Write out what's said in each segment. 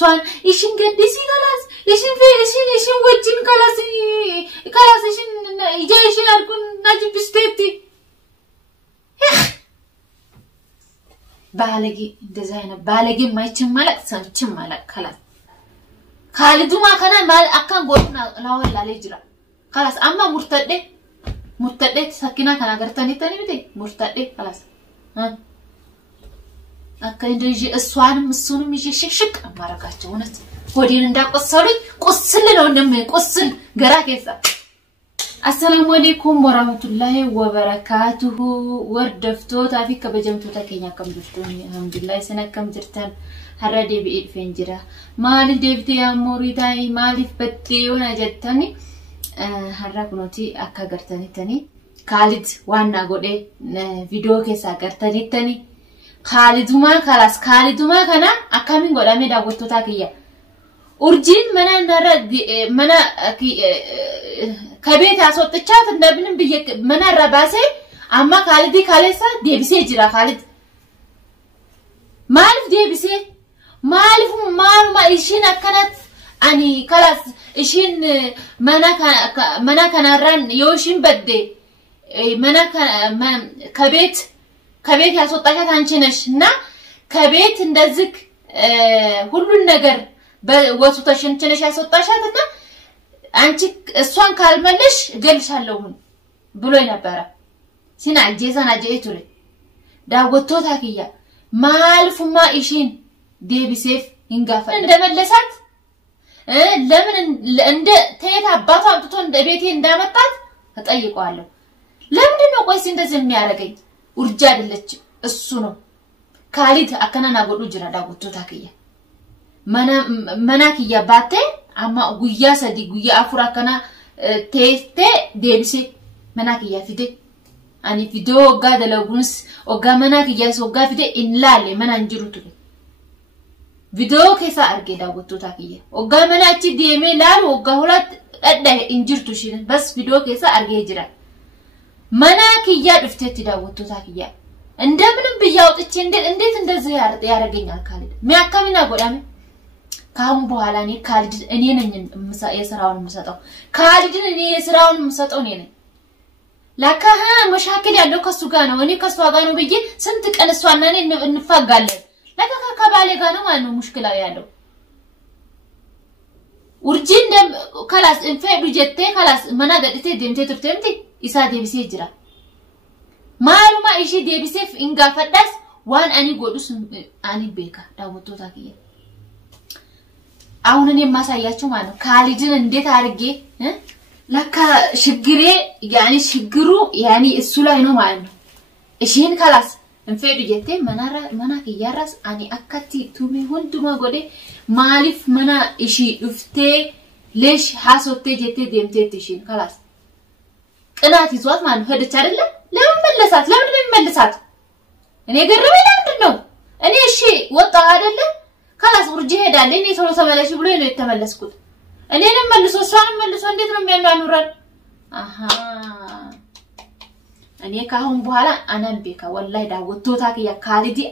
توان إيشين قديسي خلاص إيشين وجين خلاص إيشين إجا إيشين أركون ناجي بستيتي بالغي دزاينه بالغي ما يتملك سمتملك خلاص خالد ما كان مال أكان قولنا لا ولا ليجرا خلاص أما مرتدة سكينة كان أقرتني تاني بدي مرتدة خلاص ها أكان يجي السوان مسون يجي شك أما ركعت ونت ودين عندك قصل لنا ونمي قصل قرا كيسا السلام عليكم ورحمة الله وبركاته وردفتو تافيك بجمتو تكينيا كم جرتوني الحمد لله سنة كم جرتان هردي بإيد فنجرة مالي ديفتي يا موريتاي مالي فتيونا جتاني هرّا كنوتي أكا قرتاني تاني خالد وانا قولي فيديو كيسا قرتاني تاني خالد ما خلاص خالد ما كان أكا من قولا ميدا وطو تاكيا أرجين منا نرد منا كبيت أصوت تشات نبنم بيك منا رباسي أما خالدي خالصا ديبسي جرا خالد مالف ديبسي مالف ما إيشين أكنت أني خلاص إيشين منا كان ران يوشين بدي منا كبيت أصوت تشات هنشنش نا كبيت ندزك كل النجار وصوت هنشنش أصوت تشات نا أنتِ السوان كالملش قلش هاللون بلوي نبرة سينا عجيزة نجيتوري دا وطوتها كيا مالف ما إيشين دي بسيف إنقافة عندما اللسات لمن عند تيت عباطة عبتون بيتي اندامتات هتأيقوا هالو لمن دنو قويسين دا زمي عرقين ورجال اللتش السنو خالد أكنا نقولو جرا دا وطوتها كيا منا كيا باتي أما غويا سدي غويا أفرا كنا تيست ديبسي مناك يا فيدي أني فيديو قاعد لوجنس وقا مناك يا سوقا فيدي إن لا منا نجرتو فيديو كيسا أرجع داوتو تاكية وقا مناك ديمي لا وقا هلا أده إنجرتو شين بس فيديو كيسا أرجع جرا مناك يا رفتي داوتو تاكية عندما بيجاوت تشندل عندت عند زيارة يا رجينا خالد ما كمينا قولامي كام بوالاني خالد أني يسراون مساتو خالد أني يسراون مساتو نيني لكن ها مشاكل يالو كسوغانو وني كسوغانو بيجي سنتك أنا سواناني نفاقالي لكن كبالي غانو ما إنه مشكلة يالو ورجين دم خلاص انفع بجتة خلاص منا قدتي دمتي ترتمتي إسا دي بسي جرا معلومة إيشي دي بسي في إنغا فدس وان أني قدوس أني بيكا داوتو تاكيه أونني ما ساياتشو مانو خالدين انديت أرجع لك شجري يعني شجرو يعني السلاينو مانو إيشين خلاص انفعل بجتة منا كيارس أني أكتي تومي هندما قولي مالف منا إيشي أفتي ليش حاسوتي جتة ديمتي تيشين خلاص أنا تيزوات مانو هذا تشارله لا مملسات أنا قربي لا مدنو أنا إيشي وطا هذا له خلاص ورجيه هذا ليني سولو سمالش بلوي إنه يتملس كود أنا نملسو سوان ملسو عندي ترى ميانو عنوران أنا كهم بحالا أنا بيكا والله دا وطوتها كيا خالدي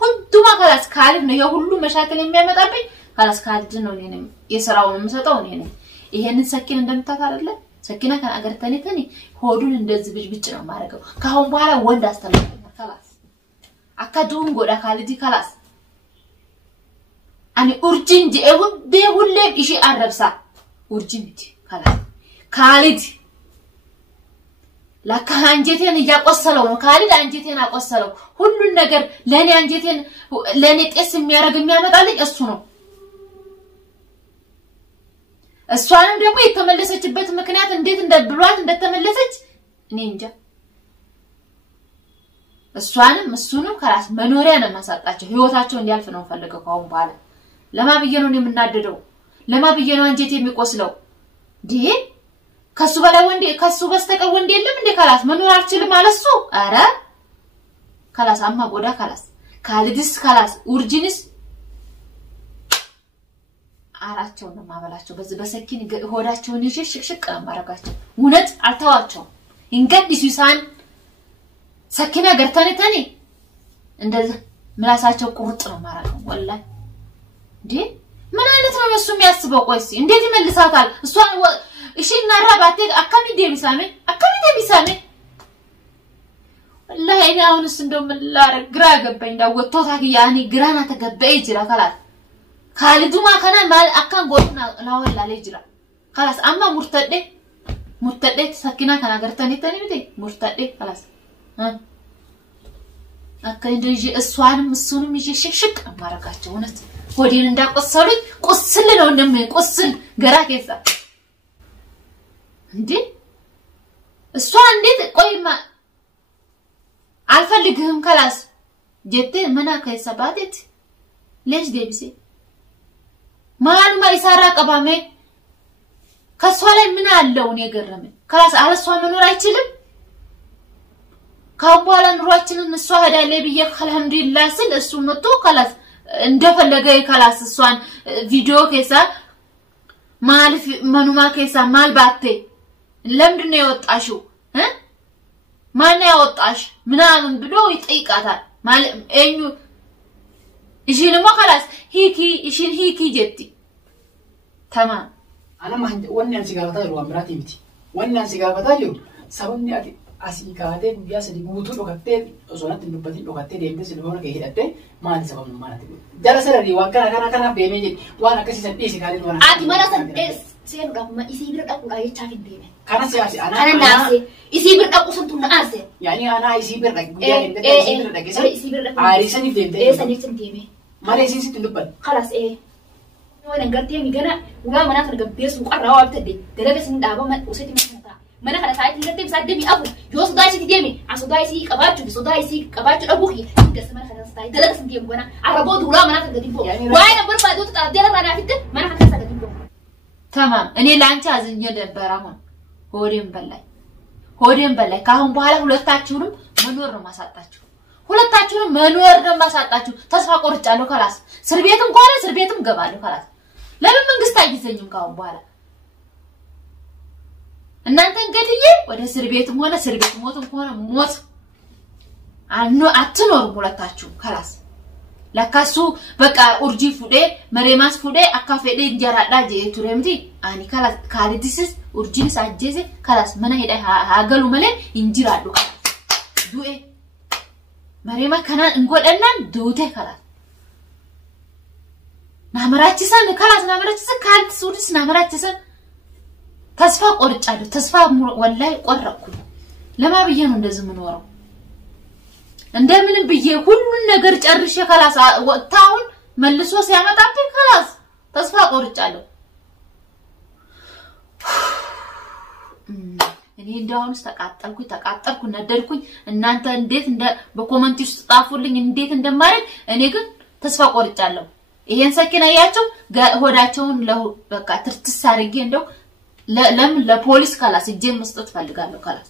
هندوما خلاص خالد نيو كله مشاكل يميا متابي خلاص خالد نونينم يسراون مساتونينم إيهن سكين عندما تفعله سكينة كان أقرتني تاني هودون اندز بيجنا ماركو كهم بحالا وندا استلم خلاص أكادون قولا خالدي خلاص أنا أرجين دي هولم إشي أربسا أرجين دي خلاص خالد لك أنجتين يا قصلوا خالد أنجتين أقصلوا كل النجار لاني أنجتين لاني تقسم يا رجل ميا متعلق الصنو السؤال ده مو يتملسج بيت مكنيات نديت ندبلوات ندت تملسج نينجا السؤال مسونو خلاص منوري أنا ما سأتأجه هيوتاچو اللي ألفنو فلقة قوم بالا لما بيجنوني من نادرو لما بيجنو أنجتين ميقوسلو دي كسو بلا وندي كسو بستك وندي لم دي خلاص منور أرتشل مالسو أرا خلاص أما بودا خلاص خالدس خلاص أورجينس أراتشو نما بلاشو بس كين هوداتشو نيش شك أماركاتشو ونت أرتواتشو إنقد يسوسان سكينة قرتاني تاني عند ملاساتشو قرط أماركم والله دي እሱም ያስበው ቆይስ እንዴት ይመልሳታል እሷን እሺ እናራባቴ አካሚ ደሚሳሜ والله انا اونس እንደም ላረግ ግራ ገባኝ ዳወጣው ያኒ ግራና ተገበይ ይጅራ خلاص خالدማ ከና ማል አካን ጎና ላወላ ለይጅራ خلاص اما مرتد ተሰኪና ከናገርተን ይተንብቴ مرتد خلاص አካን እንደጂ እሷንም እሱንም ይሽሽክ ማረጋቸው እውነት ሆዴን እንዳቆሰሉኝ ቁስል ነው ቁስል ገራከሳ እንዴ እሷ እንዴት ቆይማ አልፈልግህም خلاص ጀቴ መና ከሰባቴት ليش ደብሲ ማን ማይሳራ ቀባሜ ከሷ ላይ ምን አለው ነው የገረመኝ خلاص አለሷ መኖር አይችልም ካምባላ ኑሯችንን እሷ ሄዳለ ብዬ አልহামዱሊላህ ስል እሱ መጥቶ خلاص እንደፈለገ خلاص እሷን ቪዲዮ ከሳ ማልፍ መኑማ ከሳ ማልባቴ ለምንድነው የወጣሽው ማን ያወጣሽ ምናምን ብሎ ይጠይቃታል ማለት እኙ እሺንማ خلاص ሂኪ ጀቲ تمام انا ما ወንያን ሲጋባታ ነው አምራቲ ምቲ ወንያን ሲጋባታ ነው ሰውኛ አሲካቴ ቢያስዲ ሙቱ ዶከቴ ሶላት እንደበቲ ዶከቴ ደምተ ስለሆነ ከሄደተ ማን ሰበብ ነው ማለት ነው ጀለሰሪ ዋከና በሜጂ ዋና ከሲ ሰንዴ ሲጋሌ ዋና አዲ ማራሰ سير رقم إسي برد أقول أيه شايفين دينه. كنا سياسي أنا ناسي إسي برد أقول سنتون ناسي. يعني أنا إسي برد إسي برد إسي برد عارسني دينه. إيه سنيت سنتيمه. ما ليش إسي تلبل. خلاص إيه. وأنا قرتي ميجانا ولا ما نافر قبيس وقرر رواب تدي. تلاقي سند أبا ما وسيتي ما mana خلاص عايز نقدر بس عدمي أبو يوصل دايسي تديمي عصو دايسي كبارجو بس دايسي كبارجو أبوكي بس mana خلاص داي تلاقي سنتيم وانا عربود ولا ما نافر قديم بو وانا برفع دوت تعدي أنا راني عفيت mana خلاص قديم بو تمام እኔ ላንቺ አዝኜ ነበር አሁን ሆዴም በላይ ካሁን በኋላ ሁለታችሁንም መኖር ነው ማሳጣችሁ ሁለታችሁንም መኖር ነው ማሳጣችሁ ተስፋ ቆርጫለሁ خلاص እስር ቤትም ገባለሁ خلاص ለምን መንግስት አይዘኝም ካሁን በኋላ እናንተ እንግዲህ ወደ እስር ቤትም ሆነ እስር ቤት ሞትም ሆነ ሞት አትኖርም ሁለታችሁ خلاص ለካሱ በቃ ኡርጂ ፉዴ መሬማስ ፉዴ አካፌዴ እንጀራዳ ቱሬምቲ አኒ ካሊዲስ ኡርጂንስ አጀዘ خلاص መና ሄዳ ሃገሉ መለ እንጅራዱ ዱኤ መሬማ ከና እንጎደናን ዱቴ خلاص ናመራችሰን خلاص ናመራችሰን ካልት ሱድስ ናመራችሰን ተስፋ ቆርጫለሁ ተስፋ ወላይ ቆረኩ ለማብየ ነው እንደዚህ ምኖረው እንደምን ብዬ ሁሉን ነገር ጨርሼ خلاص ወጣውን መልሶ ሲያመጣብኝ خلاص ተስፋ ቆርጫለሁ እኔ እንደውንስ ተቃጠልኩ ነደድኩኝ እናንተ እንዴት እንደ በኮሜንት ውስጥ ጻፉልኝ እንዴት እንደማረግ እኔ ግን ተስፋ ቆርጫለሁ ይሄን ሰኪና ያያችሁ ሆዳቸውን በቃ ትርትስ አርጌ እንደው ለምን ለፖሊስ خلاص እጄ መስጠት ፈልጋለሁ خلاص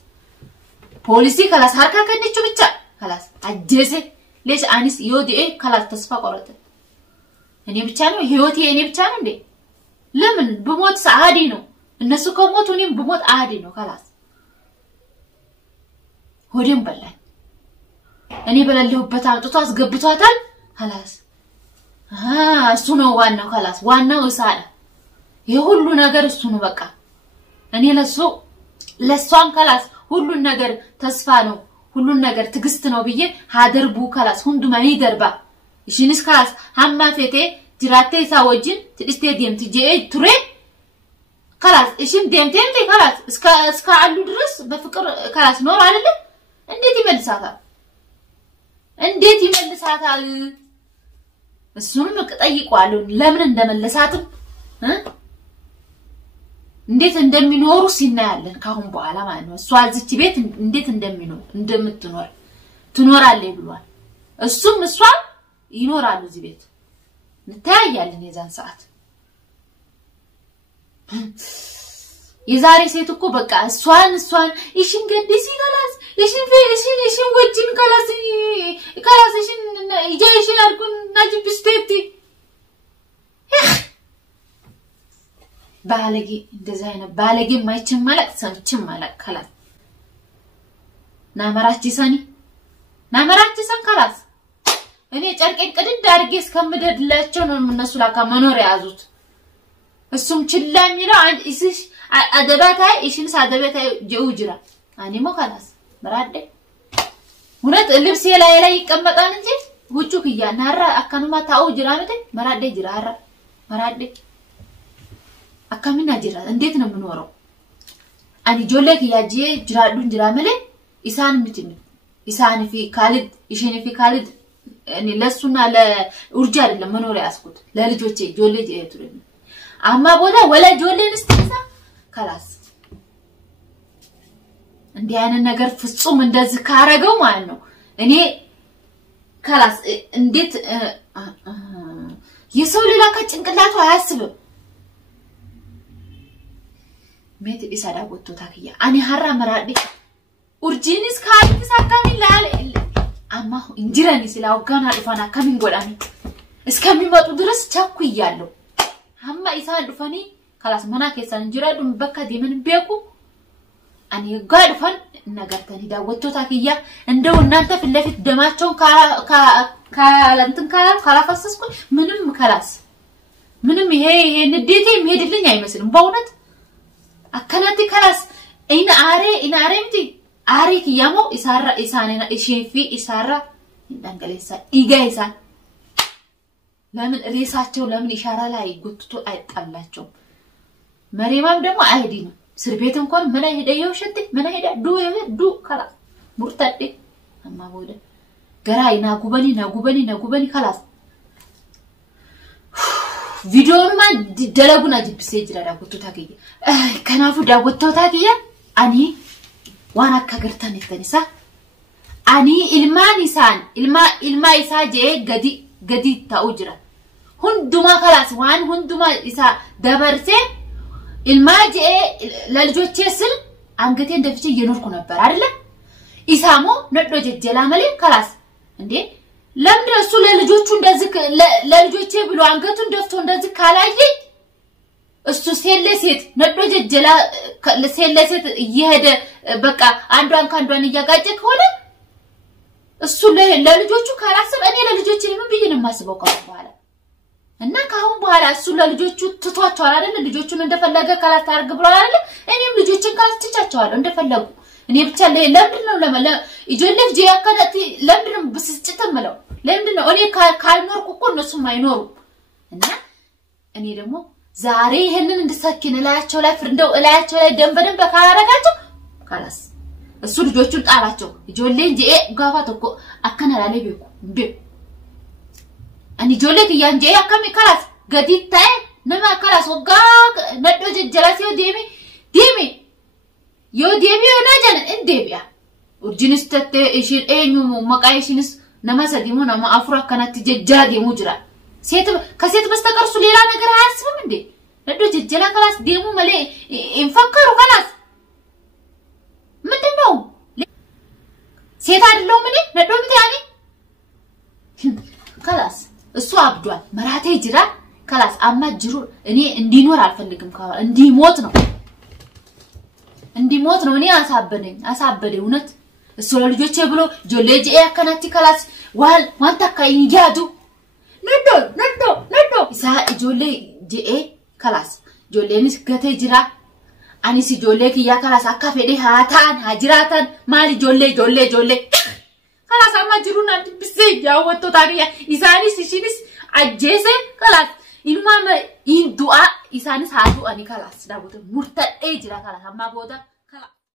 ፖሊሲ خلاص harka ከነቹ ብቻ خلاص አጀዘ ليش አንስ ይወዲ خلاص ተስፋ ቆረጠ እኔ ብቻ ነው ህይወቴ እኔ ብቻ ነው እንዴ ለምን በሞት ሰዓዲ ነው እነሱ ከሞቱ እኔም በሞት አዲ ነው خلاص ሆዴም በላይ እኔ በለለሁበት አምጥቶ አስገብቷታል خلاص እሱ ነው ዋናው خلاص ዋናው እሳለ የሁሉ ነገር እሱ ነው በቃ እኔ ለሷን خلاص ሁሉን ነገር ተስፋ ነው ሁሉን ነገር ትግስት ነው ብዬ ሃደርቡ خلاص ሁንዱ ማኒ ደርባ እሺንስ خلاص ሃማ ፈቴ ጅራቴ ሳወጅን ስቴዲየም ትጄ ቱሬ خلاص እሺን ደምቴም خلاص እስከ አሉ ድረስ በፍቅር خلاص ኖር አይደለ እንዴት ይመልሳታል እሱንም ጠይቋለሁ ለምን እንደመለሳትም እንዴት እንደሚኖሩ ሲናያለን ካሁን በኋላ ማለት ነው እሷ እዚች ቤት እንዴት እንደምትኖር ትኖራለች ብሏል እሱም እሷ ይኖራሉ እዚህ ቤት እንታያያለን የዛን ሰዓት የዛሬ ሴት እኮ በቃ እሷን እሺን ገድሲ خلاص እሺን ወጭን خلاص እሺን ይጀሽን አርኩን ናጅብ ስቴቲ ባለጌ እንደዛ አይነት ባለጌ ማይችም ማለት ሰምችም ማለት خلاص ናመራችሰን خلاص እኔ ጨርቄን ቅድድ አድርጌ እስከምደድላቸው ነው እነሱ ላካ መኖር ያዙት እሱም ችላ የሚለው አንድ እሺ አደባታይ እሺን ሳደባታይ ጀውጅራ አኒሞ خلاص መራደ ሁለት ልብስ ላይ ይቀመጣል እንጂ ውጩ ክያ ናራ አካኑማ ታው ጅራ መተ መራደ ጅራ አራ መራደ አካሚና ጅራ እንዴት ነው የምኖረው አኒ ጆለክ ያጂ ጅራዱን ጅራ መለ ኢሳን ምትም ኢሳን ፊ ካሊድ ኢሽን ፊ ካሊድ እኔ ለሱና ለኡርጃ አይደለም መኖር ያስኩት ለልጆቼ ጆሌ ጀቱልኝ አማ ቦታ ወላ ጆሌን እስከዛ خلاص እንዴ አይነት ነገር ፍጹም እንደዚህ ካረገው ማለት ነው እኔ خلاص እንዴት የሰው ሌላ ከጭንቅላቱ አያስብም ሜት ቢሳዳ ወጥቶ ታከያ አኔ ሐራ መራዴ ኡርጂኒስ ካርቲስ አካሚ ላል አማ እንጅራኒ ስላው ጋና ዱፋና ካሚን ጎዳኒ እስከሚመጡ ድረስ ቻኩያለሁ አማ ኢሳን ዱፋኒ خلاص መና ከሰን እንጅራዱን በካ ዲምን ቢያቁ አኔ ጋድፋን ነገርተን ሂዳ ወጥቶ ታከያ እንደው እናንተ ፍለፊት ደማቸውን ካላንተን ካላፈሰስኩ ምንም خلاص ምንም ይሄ ንዴቴ የሚሄድልኝ አይመስልም በእውነት አከናቲ خلاص አይና አሬምቲ አሪክ ያሞ ኢሳኔና ኢሼፊ ኢሳራ እንደንገለሳ ኢጋይሳ ለምን ሬሳቸው ለምን ኢሻራ ላይ ጉትቶ አይጣላቸው መሪማም ደግሞ አይዲ ነው ስር ቤት እንኳን ምን አይሄደው ሸት ምን አይሄዳ ዱ خلاص ሙርታዴ አማ ወደ ገራይና ጉበኒ خلاص ቪዲዮውማ ደለጉና ጅብሴ ይጅራዳ ጉትቶ ታገየ ከናፉ ዳወጥቶ ታገየ አኒ ዋና ከገርተን ተንሳ አኒ ኢልማ ኢሳ ጄ ገዲ ታውጅራ ሁንዱማ خلاص ዋን ሁንዱማ ኢሳ ደበርሴ ኢልማ ጄ ለልጆቼ ስል አንገቴ እንደፍቼ እየኖርኩ ነበር አይደለ ኢሳሞ ነዶ ጀጀላ መለ خلاص እንዴ ለምን እሱ ለልጆቹ እንደዚህ ለልጆቼ ብሎ አንገቱን ደፍቶ እንደዚህ ካላየ እሱ ሴት ነዶ ጀጀላ ሴት እየሄደ በቃ አንዷን ካንዷን እያጋጨ ከሆነ እሱ ለልጆቹ ካላሰብ እኔ ለልጆቼ ምን ብዬ ነው ማስበው በኋላ እና ካሁን በኋላ እሱ ለልጆቹ ትቷቸው አይደል ልጆቹን እንደፈለገ ካላታርግ ብሎ አይደል እኔም ልጆችን ካላስቻቻቸው እንደፈለጉ እኔ ብቻ ለምንድነው ይጆልፍ ጂ ያከነቲ ለምንድነው ብስጭተምለው ለምንድነው እኔ ካልኖርኩ እኮ እነሱም አይኖሩ እና እኔ ደግሞ ዛሬ ይሄንን እንድሰኪን ላያቸው ላይ ፍርንደው ላያቸው ላይ ደንበደን በካራጋቸው خلاص እሱ ልጆቹን ጣላቸው ይጆሌን ጂ ጋፋት እኮ አከናላለ ቢኩ እንዴ አኒ ጆሌክ ያንጄ ያከሚ خلاص ገዲታይ ነማ خلاص ወጋ ነዶ ጀጀላሲዮ ዲሚ ዮ ዲሚ ወናጀን እንዴቢያ ኡርጂንስተቴ እሺን ኤኙ መቃይሽንስ ነማሰዲሙ ነማ አፍራ ከናት ጀጃዲ ሙጅራ ከሴት በስተቀር ሱ ሌላ ነገር አያስብም እንዴ ነዶ ጀጀላ خلاص ዲሙ መለ እንፈከሩ خلاص ምንድነው ሴት አይደለም ምን ነዶ ምትያኒ خلاص እሱ አብዷል መራቴ ጅራ خلاص አማ ጅሩ እኔ እንዲኖር አልፈልግም ካባ እንዲሞት ነው እኔ አሳበደ እውነት እሱ ለልጆቼ ብሎ ጆሌጂ ያከናቲ خلاص ዋንታ ካይንጃዱ ነዶ ኢሳ ጆሌ ጂኤ خلاص ጆሌንስ ገተ ጅራ አኒሲ ጆሌ kiya خلاص አካፈዴ ሃታን ሃጅራታን ማሊ ጆሌ خلاص አማ ጅሩና ቢሴ ያወጣ ታዲያ ኢሳኒስ ሲኒስ አጀሰ خلاص ኢልማመ ኢንዱአ ኢሳኒስ ሃዱ አኒ خلاص ዳቦተ ሙርተዴ ጅራ خلاص አማ ቦዳ